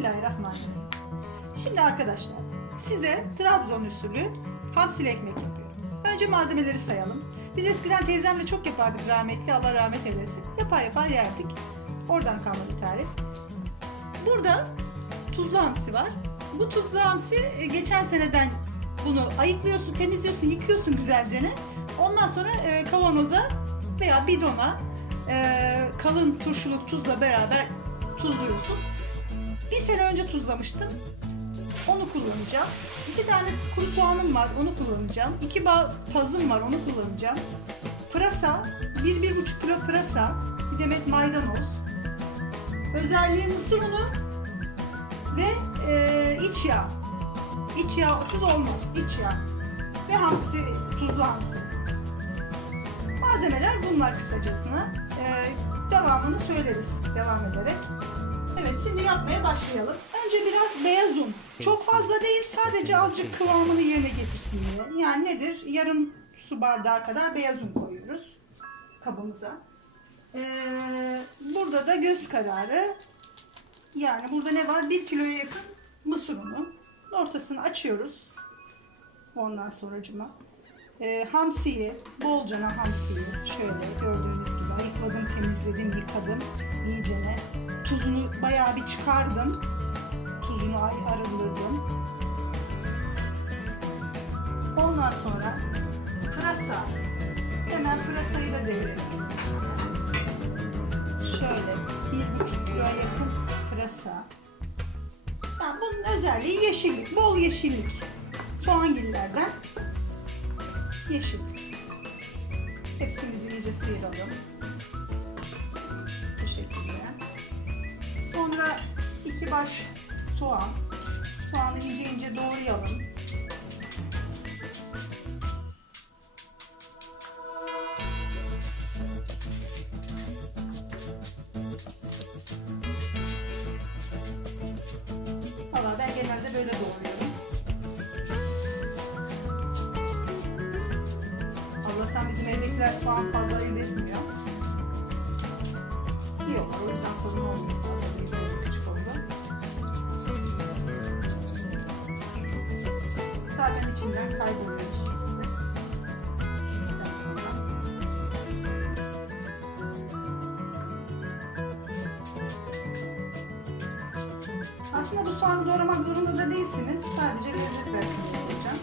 Bismillahirrahmanirrahim. Şimdi arkadaşlar size Trabzon usulü hamsili ekmek yapıyorum. Önce malzemeleri sayalım. Biz eskiden teyzemle çok yapardık rahmetli. Allah rahmet eylesin. Yapar yapar yerdik. Oradan kalma bir tarif. Burada tuzlu hamsi var. Bu tuzlu hamsi e, geçen seneden bunu ayıklıyorsun, temizliyorsun, yıkıyorsun güzelce. Ondan sonra e, kavanoza veya bidona e, kalın turşuluk tuzla beraber tuzluyorsun. Bir sene önce tuzlamıştım. Onu kullanacağım. İki tane kuru soğanım var, onu kullanacağım. İki bağ pazım var, onu kullanacağım. Pırasa, bir, bir buçuk kilo pırasa, bir demet maydanoz. Özelliği mısır unu ve e, iç yağ. İç yağsız olmaz, iç yağ. Ve hamsi, tuzlu hamsi. Malzemeler bunlar kısacasına. E, devamını söyleriz devam ederek. Evet şimdi yapmaya başlayalım. Önce biraz beyaz un. Çok fazla değil sadece azıcık kıvamını yerine getirsin diye. Yani nedir? Yarım su bardağı kadar beyaz un koyuyoruz kabımıza. Ee, burada da göz kararı yani burada ne var? 1 kiloya yakın mısır unu. Ortasını açıyoruz. Ondan sonracıma. Ee, hamsiyi, bolcana hamsiyi şöyle gördüğünüz gibi ayıkladım, temizledim, yıkadım iyicene. Tuzunu bayağı bir çıkardım. Tuzunu arındırdım. Ondan sonra pırasa. Hemen pırasayı da devirelim. Şöyle bir buçuk kiloya yakın pırasa. Yani bunun özelliği yeşillik, bol yeşillik. Soğangillerden yeşil. Hepsimizi iyice sıyıralım. Baş soğan. Soğanı ince ince doğrayalım. Valla ben genelde böyle doğruyorum. Allah'tan bizim evdekiler soğan fazla Zaten içinden kayboluyor bir şekilde. Aslında bu soğanı doğramak zorunda da değilsiniz. Sadece lezzet versin yapacağım.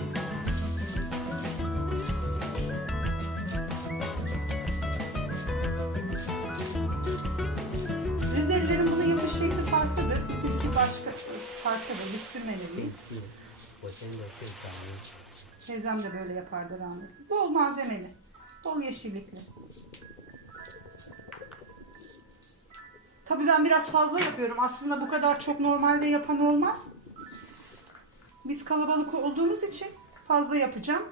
Rizelilerin bunu yapış şekli farklıdır. Bizimki başka farklıdır. Biz sürmeliyiz. Teyzem de böyle yapardı randa. Bol malzemeli. Bol yeşillikli. Tabii ben biraz fazla yapıyorum. Aslında bu kadar çok normalde yapan olmaz. Biz kalabalık olduğumuz için fazla yapacağım.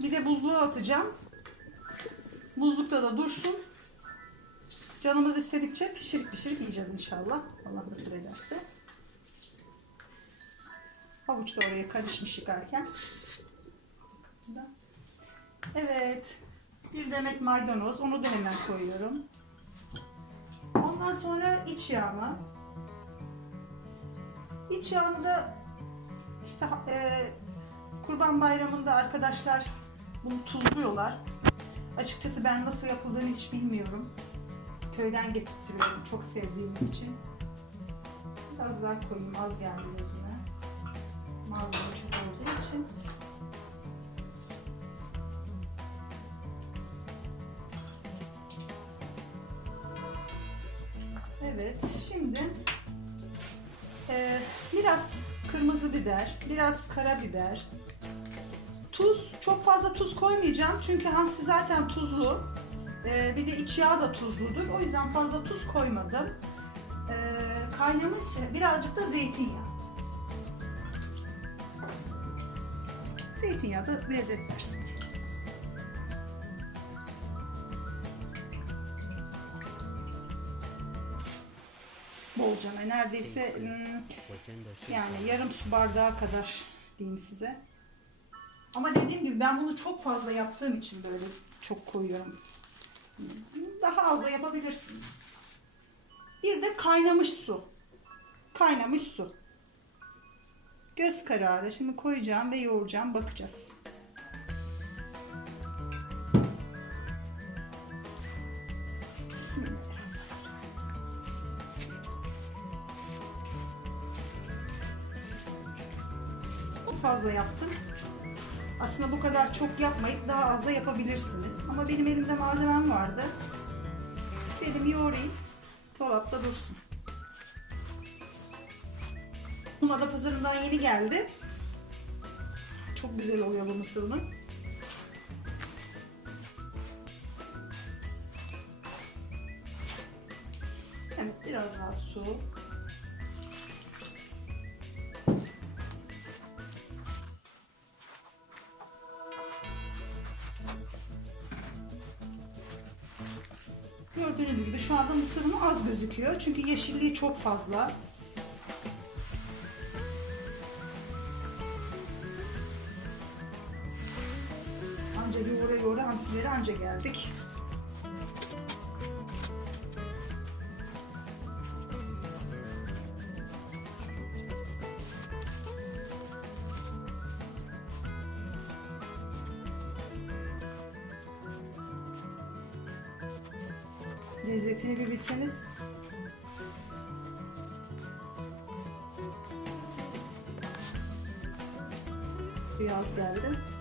Bir de buzluğa atacağım. Buzlukta da dursun. Canımız istedikçe pişirip pişirip yiyeceğiz inşallah. Allah nasip ederse. Havuç da oraya karışmış yıkarken. Evet. Bir demet maydanoz. Onu da hemen koyuyorum. Ondan sonra iç yağımı. İç yağımı da işte e, Kurban Bayramı'nda arkadaşlar bunu tuzluyorlar. Açıkçası ben nasıl yapıldığını hiç bilmiyorum. Köyden getirtiyorum çok sevdiğim için. Biraz daha koyayım az geldi. Malzeme çok olduğu için. Evet, şimdi eee, biraz kırmızı biber, biraz karabiber, tuz. Çok fazla tuz koymayacağım çünkü hamsi zaten tuzlu. Eee, bir de iç yağ da tuzludur. O yüzden fazla tuz koymadım. Eee kaynamış birazcık da zeytinyağı. Zeytinyağı da lezzet versin diye. Bolca neredeyse şey, hmm, şey, şey yani yarım su bardağı kadar diyeyim size. Ama dediğim gibi ben bunu çok fazla yaptığım için böyle çok koyuyorum. Daha az da yapabilirsiniz. Bir de kaynamış su. Kaynamış su. Göz kararı. Şimdi koyacağım ve yoğuracağım. Bakacağız. Çok fazla yaptım. Aslında bu kadar çok yapmayıp daha az da yapabilirsiniz. Ama benim elimde malzemem vardı. Dedim yoğurayım. Dolapta dursun. Ada pazarından yeni geldi. Çok güzel oluyor bu mısır. Evet biraz daha su. Gördüğünüz gibi şu anda mısır unu az gözüküyor. Çünkü yeşilliği çok fazla. Geldik. Lezzetini bir bilseniz. Biraz geldi.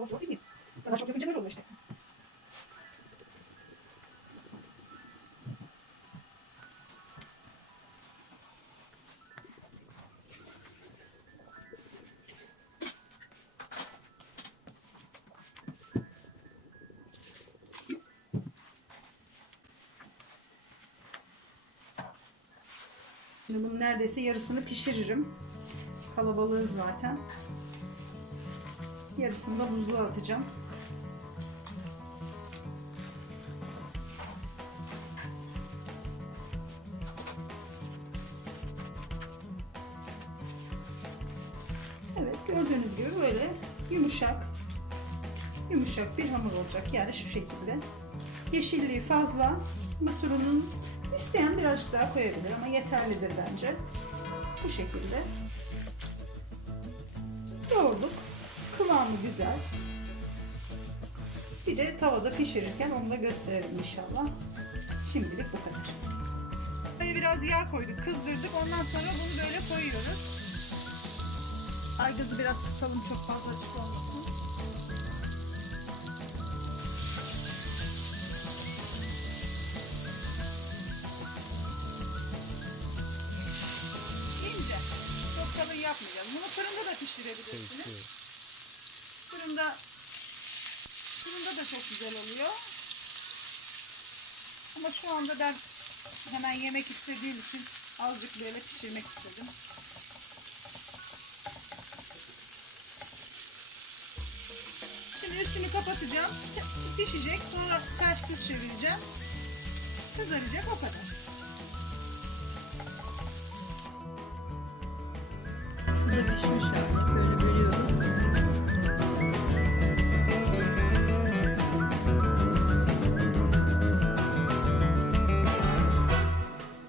Otur, otur, otur. Daha çok yapınca böyle oluyor işte. Şimdi bunun neredeyse yarısını pişiririm. Kalabalığız zaten. Yarısını da buzluğa atacağım. Evet gördüğünüz gibi böyle yumuşak yumuşak bir hamur olacak yani şu şekilde. Yeşilliği fazla. Mısır isteyen birazcık daha koyabilir ama yeterlidir bence. Bu şekilde. Yoğurduk. Kıvamı güzel. Bir de tavada pişirirken onu da gösterelim inşallah. Şimdilik bu kadar. Biraz yağ koyduk, kızdırdık. Ondan sonra bunu böyle koyuyoruz. Aygazı biraz kısalım çok fazla açık olmasın. İnce. Çok kalın yapmayacağız. Bunu fırında da pişirebilirsiniz. Fırında fırında da çok güzel oluyor. Ama şu anda ben hemen yemek istediğim için azıcık böyle pişirmek istedim. Şimdi üstünü kapatacağım. Pişecek. Sonra ters düz çevireceğim. Kızaracak o kadar. Da pişmiş.